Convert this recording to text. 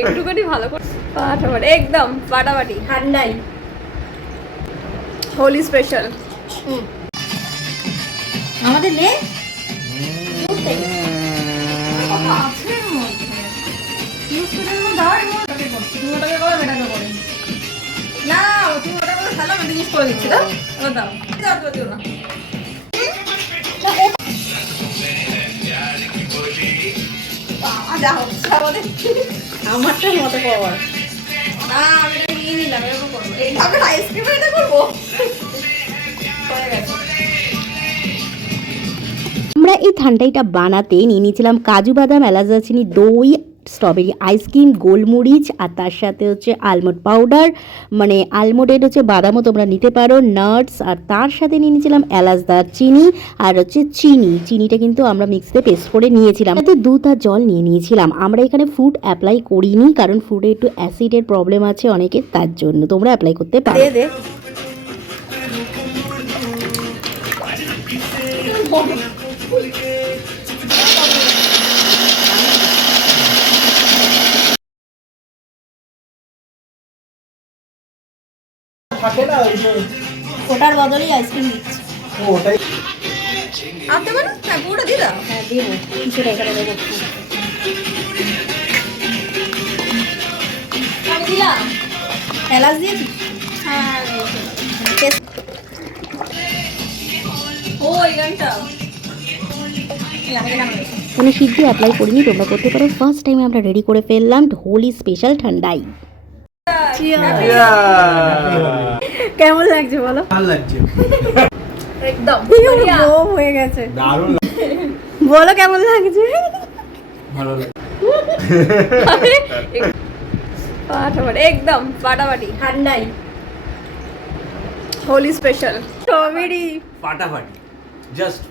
একটুখানি ভালো করে ফাটাফাটি, একদম ফাটাফাটি ঠান্ডাই হোলি স্পেশাল। আমাদের নে না তুমি ওটা করে খেলো, আমি জিনিস করে দিচ্ছি। দাও দাও দিও না। যা হচ্ছে আমারটার মতো পাওয়ার না, আমি এটা নিয়ে নিলাম। এরকম করবো, এইভাবে আইসক্রিম এটা করবো। আমরা এই ঠান্ডাইটা বানাতে নিয়ে নিয়েছিলাম কাজু বাদাম, এলাচ দারচিনি, দই, স্ট্রবেরি আইসক্রিম, গোলমরিচ, আর তার সাথে হচ্ছে আলমন্ড পাউডার, মানে আলমন্ডের হচ্ছে বাদামও তোমরা নিতে পারো, নাটস, আর তার সাথে নিয়ে নিয়েছিলাম এলাচ দারচিনি আর হচ্ছে চিনিটা কিন্তু আমরা মিক্সিতে পেস্ট করে নিয়েছিলাম। তাতে দুধ আর জল নিয়ে নিয়েছিলাম। আমরা এখানে ফুড অ্যাপ্লাই করিনি, কারণ ফুডে একটু অ্যাসিডের প্রবলেম আছে অনেকের, তার জন্য তোমরা অ্যাপ্লাই করতে পারো। ওটার বদলেই আইসক্রিম দিচ্ছি। ওটাই আর দেবো না? হ্যাঁ পুরোটা দিয়ে দাও। হ্যাঁ দেবো, কিছুটা এখানে দেবো। আমি দিলাম। এলাচ দিয়েছি? হ্যাঁ দিয়েছি। ও এই গানটা মানে সিদ্ধি অ্যাপ্লাই করিনি, তোমরা করতে পারো। ফার্স্ট টাইমে আমরা রেডি করে ফেললাম হোলি স্পেশাল ঠান্ডাই। কেমন লাগছে বলো? ভালো লাগছে, একদম বোম হয়ে গেছে। দারুণ বলো কেমন লাগছে? ভালো লাগছে। ফাটাফাটি, একদম ফাটাফাটি ঠান্ডাই হোলি স্পেশাল স্ট্রবেরি ফাটাফাটি জাস্ট